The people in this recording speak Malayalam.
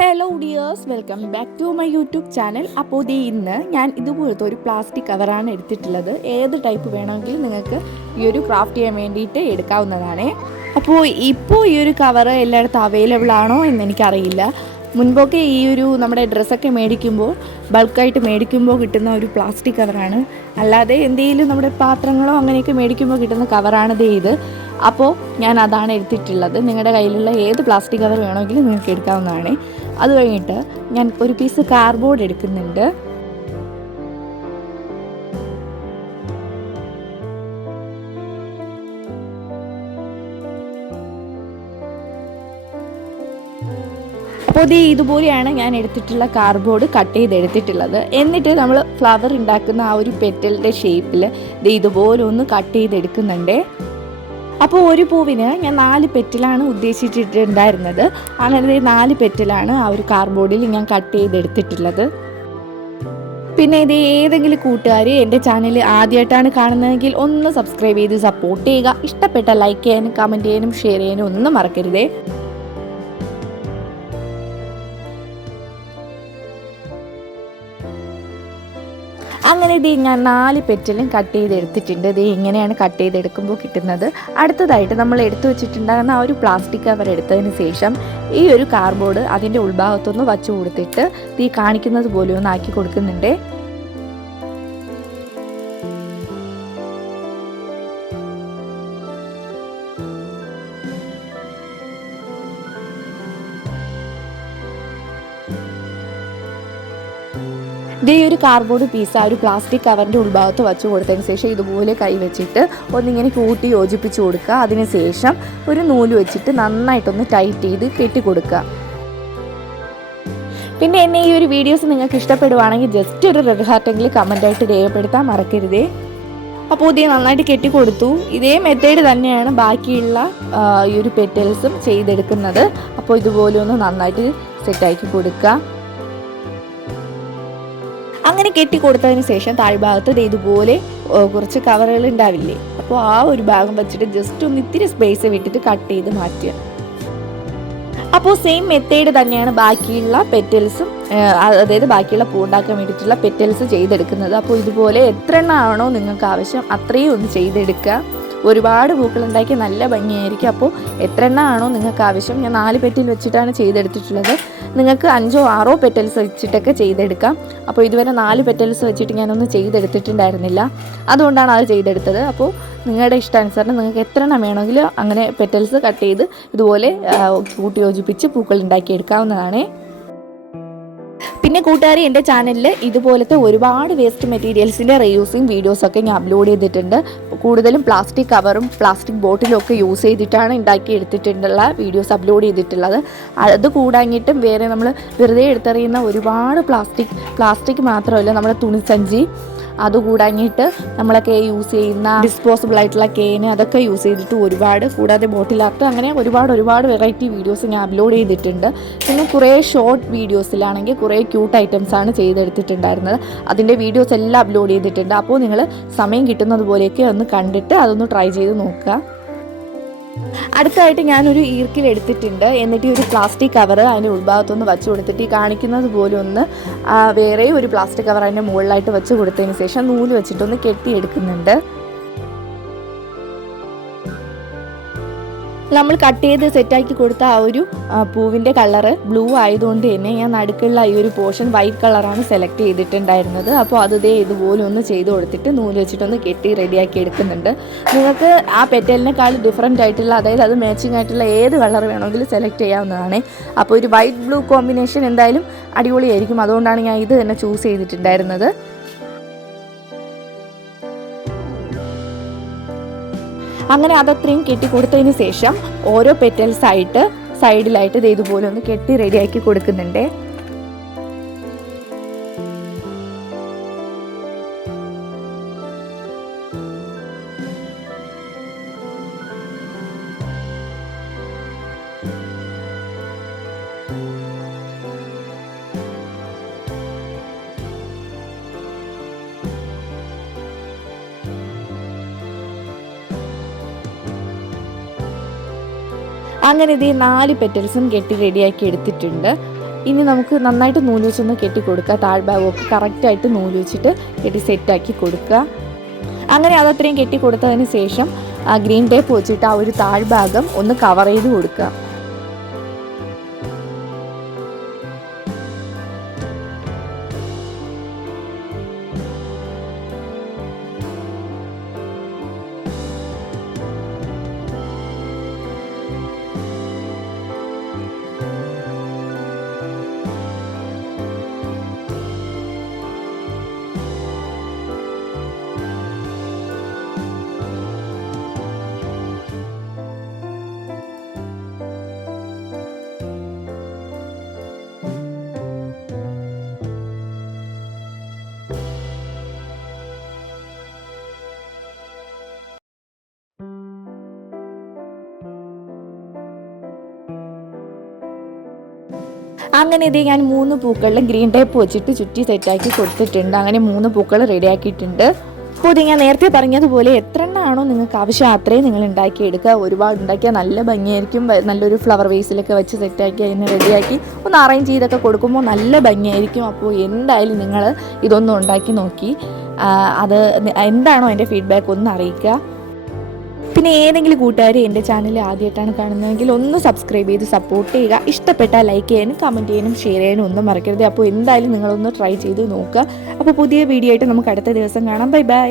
Hello dears welcome back to my YouTube channel അപ്പോൾ ഇത് ഇന്ന് ഞാൻ ഇതുപോലത്തെ ഒരു പ്ലാസ്റ്റിക് കവറാണ് എടുത്തിട്ടുള്ളത്. ഏത് ടൈപ്പ് വേണമെങ്കിലും നിങ്ങൾക്ക് ഈ ഒരു ക്രാഫ്റ്റ് ചെയ്യാൻ വേണ്ടിയിട്ട് എടുക്കാവുന്നതാണ്. അപ്പോൾ ഇപ്പോൾ ഈ ഒരു കവർ എല്ലായിടത്തും അവൈലബിൾ ആണോ എന്ന് എനിക്കറിയില്ല. മുൻപൊക്കെ ഈ ഒരു നമ്മുടെ ഡ്രസ്സൊക്കെ മേടിക്കുമ്പോൾ ബൾക്കായിട്ട് മേടിക്കുമ്പോൾ കിട്ടുന്ന ഒരു പ്ലാസ്റ്റിക് കവറാണ് അല്ലാതെ എന്തെങ്കിലും നമ്മുടെ പാത്രങ്ങളോ അങ്ങനെയൊക്കെ മേടിക്കുമ്പോൾ കിട്ടുന്ന കവറാണ് ദേ ഇത്. അപ്പോൾ ഞാൻ അതാണ് എടുത്തിട്ടുള്ളത്. നിങ്ങളുടെ കയ്യിലുള്ള ഏത് പ്ലാസ്റ്റിക് കവർ വേണമെങ്കിലും നിങ്ങൾക്ക് എടുക്കാവുന്നതാണ്. അത് കഴിഞ്ഞിട്ട് ഞാൻ ഒരു പീസ് കാർഡ്ബോർഡ് എടുക്കുന്നുണ്ട്. അപ്പോൾ ഇത് ഇതുപോലെയാണ് ഞാൻ എടുത്തിട്ടുള്ള കാർഡ്ബോർഡ് കട്ട് ചെയ്ത് എടുത്തിട്ടുള്ളത് എന്നിട്ട് നമ്മൾ ഫ്ലവർ ഉണ്ടാക്കുന്ന ആ ഒരു പെറ്റലിന്റെ ഷേപ്പിൽ ഇത് ഇതുപോലെ ഒന്ന് കട്ട് ചെയ്തെടുക്കുന്നുണ്ട്. അപ്പോൾ ഒരു പൂവിന് ഞാൻ നാല് പെറ്റിലാണ് ഉദ്ദേശിച്ചിട്ടുണ്ടായിരുന്നത്. അങ്ങനെ നാല് പെറ്റിലാണ് ആ ഒരു കാർഡ്ബോർഡിൽ ഞാൻ കട്ട് ചെയ്തെടുത്തിട്ടുള്ളത്. പിന്നെ ഇത് ഏതെങ്കിലും കൂട്ടുകാർ എന്റെ ചാനൽ ആദ്യമായിട്ടാണ് കാണുന്നതെങ്കിൽ ഒന്ന് സബ്സ്ക്രൈബ് ചെയ്ത് സപ്പോർട്ട് ചെയ്യുക. ഇഷ്ടപ്പെട്ട ലൈക്ക് ചെയ്യാനും കമന്റ് ചെയ്യാനും ഷെയർ ചെയ്യാനും ഒന്നും മറക്കരുതേ. അങ്ങനെ ഇത് ഞാൻ നാല് പെറ്റലും കട്ട് ചെയ്തെടുത്തിട്ടുണ്ട്. ഇത് ഇങ്ങനെയാണ് കട്ട് ചെയ്തെടുക്കുമ്പോൾ കിട്ടുന്നത്. അടുത്തതായിട്ട് നമ്മൾ എടുത്തു വെച്ചിട്ടുണ്ടാകുന്ന ആ ഒരു പ്ലാസ്റ്റിക് കവർ എടുത്തതിന് ശേഷം ഈ ഒരു കാർബോർഡ് അതിന്റെ ഉൾഭാഗത്തൊന്ന് വച്ചു കൊടുത്തിട്ട് ഈ കാണിക്കുന്നത് പോലെ ഒന്ന് ആക്കി കൊടുക്കുന്നുണ്ട്. ഇതേ ഒരു കാർഡ്ബോർഡ് പീസ് ആ ഒരു പ്ലാസ്റ്റിക് കവറിന്റെ ഉൾഭാഗത്ത് വച്ച് കൊടുത്തതിന് ശേഷം ഇതുപോലെ കൈ വെച്ചിട്ട് ഒന്നിങ്ങനെ കൂട്ടി യോജിപ്പിച്ച് കൊടുക്കുക. അതിന് ശേഷം ഒരു നൂൽ വെച്ചിട്ട് നന്നായിട്ടൊന്ന് ടൈറ്റ് ചെയ്ത് കെട്ടി കൊടുക്കുക. പിന്നെ എന്നെ ഈ ഒരു വീഡിയോസ് നിങ്ങൾക്ക് ഇഷ്ടപ്പെടുവാണെങ്കിൽ ജസ്റ്റ് ഒരു റെഡ് ഹാർട്ടെങ്കിലും കമന്റായിട്ട് രേഖപ്പെടുത്താൻ മറക്കരുതേ. അപ്പോൾ ഇതേ നന്നായിട്ട് കെട്ടിക്കൊടുത്തു ഇതേ മെത്തേഡ് തന്നെയാണ് ബാക്കിയുള്ള ഈ ഒരു പെറ്റൽസും ചെയ്തെടുക്കുന്നത്. അപ്പോൾ ഇതുപോലെ ഒന്ന് നന്നായിട്ട് സെറ്റാക്കി കൊടുക്കുക. അങ്ങനെ കെട്ടി കൊടുത്തതിന് ശേഷം താഴ്ഭാഗത്ത് ഇതുപോലെ കുറച്ച് കവറുകൾ ഉണ്ടാവില്ലേ? അപ്പോൾ ആ ഒരു ഭാഗം വെച്ചിട്ട് ജസ്റ്റ് ഒന്ന് ഇത്തിരി സ്പേസ് വിട്ടിട്ട് കട്ട് ചെയ്ത് മാറ്റുക. അപ്പോൾ സെയിം മെത്തേഡ് തന്നെയാണ് ബാക്കിയുള്ള പെറ്റൽസും അതായത് ബാക്കിയുള്ള പൂ ഉണ്ടാക്കാൻ വേണ്ടിയിട്ടുള്ള പെറ്റൽസ് ചെയ്തെടുക്കുന്നത്. അപ്പോൾ ഇതുപോലെ എത്ര എണ്ണമാണോ നിങ്ങൾക്ക് ആവശ്യം അത്രയും ഒന്ന് ചെയ്തെടുക്കുക. ഒരുപാട് പൂക്കൾ ഉണ്ടാക്കി നല്ല ഭംഗിയായിരിക്കും. അപ്പോൾ എത്ര എണ്ണ ആണോ നിങ്ങൾക്ക് ആവശ്യം ഞാൻ നാല് പെറ്റിൽ വെച്ചിട്ടാണ് ചെയ്തെടുത്തിട്ടുള്ളത്. നിങ്ങൾക്ക് അഞ്ചോ ആറോ പെറ്റൽസ് വെച്ചിട്ടൊക്കെ ചെയ്തെടുക്കാം. അപ്പോൾ ഇതുവരെ നാല് പെറ്റൽസ് വെച്ചിട്ട് ഞാനൊന്നും ചെയ്തെടുത്തിട്ടുണ്ടായിരുന്നില്ല. അതുകൊണ്ടാണ് അത് ചെയ്തെടുത്തത്. അപ്പോൾ നിങ്ങളുടെ ഇഷ്ടാനുസരണം നിങ്ങൾക്ക് എത്ര എണ്ണം വേണമെങ്കിലും അങ്ങനെ പെറ്റൽസ് കട്ട് ചെയ്ത് ഇതുപോലെ കൂട്ടി യോജിപ്പിച്ച് പൂക്കൾ ഉണ്ടാക്കിയെടുക്കാവുന്നതാണ്. പിന്നെ കൂട്ടുകാരെ എന്റെ ചാനലിൽ ഇതുപോലത്തെ ഒരുപാട് വേസ്റ്റ് മെറ്റീരിയൽസിന്റെ റീയൂസിങ് വീഡിയോസൊക്കെ ഞാൻ അപ്ലോഡ് ചെയ്തിട്ടുണ്ട്. കൂടുതലും പ്ലാസ്റ്റിക് കവറും പ്ലാസ്റ്റിക് ബോട്ടിലും ഒക്കെ യൂസ് ചെയ്തിട്ടാണ് ഉണ്ടാക്കി എടുത്തിട്ടുള്ള വീഡിയോസ് അപ്ലോഡ് ചെയ്തിട്ടുള്ളത്. അത് കൂടാഞ്ഞിട്ടും വേറെ നമ്മൾ വെറുതെ എടുത്തെറിയുന്ന ഒരുപാട് പ്ലാസ്റ്റിക് പ്ലാസ്റ്റിക് മാത്രമല്ല നമ്മുടെ തുണിസഞ്ചി അത് കൂടാഞ്ഞിട്ട് നമ്മളൊക്കെ യൂസ് ചെയ്യുന്ന ഡിസ്പോസിബിൾ ആയിട്ടുള്ള കേന് അതൊക്കെ യൂസ് ചെയ്തിട്ട് ഒരുപാട് കൂടാതെ ബോട്ടിൽ ആർട്ട് അങ്ങനെ ഒരുപാട് ഒരുപാട് വെറൈറ്റി വീഡിയോസ് ഞാൻ അപ്ലോഡ് ചെയ്തിട്ടുണ്ട്. പിന്നെ കുറേ ഷോർട്ട് വീഡിയോസിലാണെങ്കിൽ കുറേ ക്യൂട്ട് ഐറ്റംസ് ആണ് ചെയ്തെടുത്തിട്ടുണ്ടായിരുന്നത്. അതിന്റെ വീഡിയോസ് എല്ലാം അപ്ലോഡ് ചെയ്തിട്ടുണ്ട്. അപ്പോൾ നിങ്ങൾ സമയം കിട്ടുന്നത് പോലെയൊക്കെ ഒന്ന് കണ്ടിട്ട് അതൊന്ന് ട്രൈ ചെയ്ത് നോക്കുക. അടുത്തായിട്ട് ഞാനൊരു ഈർക്കിൽ എടുത്തിട്ടുണ്ട്. എന്നിട്ട് ഈ ഒരു പ്ലാസ്റ്റിക് കവർ അതിന്റെ ഉൾഭാഗത്തൊന്ന് വെച്ച് കൊടുത്തിട്ട് ഈ കാണിക്കുന്നത് പോലെ ഒന്ന് വേറെ ഒരു പ്ലാസ്റ്റിക് കവർ അതിന്റെ മുകളിലായിട്ട് വെച്ച് കൊടുത്തതിന് ശേഷം നൂൽ വെച്ചിട്ടൊന്ന് കെട്ടിയെടുക്കുന്നുണ്ട്. നമ്മൾ കട്ട് ചെയ്ത് സെറ്റാക്കി കൊടുത്ത ആ ഒരു പൂവിന്റെ കളറ് ബ്ലൂ ആയതുകൊണ്ട് തന്നെ ഞാൻ നടുക്കുള്ള ഈ ഒരു പോർഷൻ വൈറ്റ് കളറാണ് സെലക്ട് ചെയ്തിട്ടുണ്ടായിരുന്നത്. അപ്പോൾ അതേ ഇതുപോലെ ഒന്ന് ചെയ്ത് കൊടുത്തിട്ട് നൂൽ വെച്ചിട്ടൊന്ന് കെട്ടി റെഡിയാക്കി എടുക്കുന്നുണ്ട്. നിങ്ങൾക്ക് ആ പെറ്റലിനേക്കാൾ ഡിഫറെന്റ് ആയിട്ടുള്ള അതായത് അത് മാച്ചിങ് ആയിട്ടുള്ള ഏത് കളർ വേണമെങ്കിലും സെലക്ട് ചെയ്യാവുന്നതാണ്. അപ്പോൾ ഒരു വൈറ്റ് ബ്ലൂ കോമ്പിനേഷൻ എന്തായാലും അടിപൊളിയായിരിക്കും. അതുകൊണ്ടാണ് ഞാൻ ഇത് തന്നെ ചൂസ് ചെയ്തിട്ടുണ്ടായിരുന്നത്. അങ്ങനെ അതത്രയും കെട്ടി കൊടുത്തതിന് ശേഷം ഓരോ പെറ്റൽസ് ആയിട്ട് സൈഡിലായിട്ട് ഇത് ഇതുപോലെ ഒന്ന് കെട്ടി റെഡിയാക്കി കൊടുക്കുന്നുണ്ട്. അങ്ങനെ ഇത് നാല് പെറ്റൽസും കെട്ടി റെഡിയാക്കി എടുത്തിട്ടുണ്ട്. ഇനി നമുക്ക് നന്നായിട്ട് നൂൽ വെച്ചൊന്ന് കെട്ടി കൊടുക്കുക താഴ്ഭാഗമൊക്കെ കറക്റ്റായിട്ട് നൂൽ വെച്ചിട്ട് കെട്ടി സെറ്റാക്കി കൊടുക്കുക. അങ്ങനെ അതത്രയും കെട്ടി കൊടുത്തതിന് ശേഷം ഗ്രീൻ ടേപ്പ് വെച്ചിട്ട് ആ ഒരു താഴ്ഭാഗം ഒന്ന് കവർ ചെയ്ത് കൊടുക്കുക. അങ്ങനെ ഇത് ഞാൻ മൂന്ന് പൂക്കളിലും ഗ്രീൻ ടേപ്പ് വെച്ചിട്ട് ചുറ്റി സെറ്റാക്കി കൊടുത്തിട്ടുണ്ട്. അങ്ങനെ മൂന്ന് പൂക്കൾ റെഡിയാക്കിയിട്ടുണ്ട് അപ്പോൾ ഇത് ഞാൻ നേരത്തെ പറഞ്ഞതുപോലെ എത്ര എണ്ണമാണോ നിങ്ങൾക്ക് ആവശ്യം അത്രയും നിങ്ങൾ ഉണ്ടാക്കിയെടുക്കുക. ഒരുപാട് ഉണ്ടാക്കിയാൽ നല്ല ഭംഗിയായിരിക്കും. നല്ലൊരു ഫ്ലവർ വേസിലൊക്കെ വെച്ച് സെറ്റാക്കി അതിനെ റെഡിയാക്കി ഒന്ന് അറേഞ്ച് ചെയ്തൊക്കെ കൊടുക്കുമ്പോൾ നല്ല ഭംഗിയായിരിക്കും. അപ്പോൾ എന്തായാലും നിങ്ങൾ ഇതൊന്നും ഉണ്ടാക്കി നോക്കി. അത് എന്താണോ എന്റെ ഫീഡ്ബാക്ക് ഒന്ന് അറിയിക്കുക. പിന്നെ ഏതെങ്കിലും കൂട്ടുകാർ എന്റെ ചാനൽ ആദ്യമായിട്ടാണ് കാണുന്നതെങ്കിൽ ഒന്ന് സബ്സ്ക്രൈബ് ചെയ്ത് സപ്പോർട്ട് ചെയ്യുക. ഇഷ്ടപ്പെട്ടാൽ ലൈക്ക് ചെയ്യാനും കമന്റ് ചെയ്യാനും ഷെയർ ചെയ്യാനും ഒന്നും മറക്കരുത്. അപ്പോൾ എന്തായാലും നിങ്ങളൊന്ന് ട്രൈ ചെയ്ത് നോക്കുക. അപ്പോൾ പുതിയ വീഡിയോ ആയിട്ട് നമുക്ക് അടുത്ത ദിവസം കാണാം. Bye bye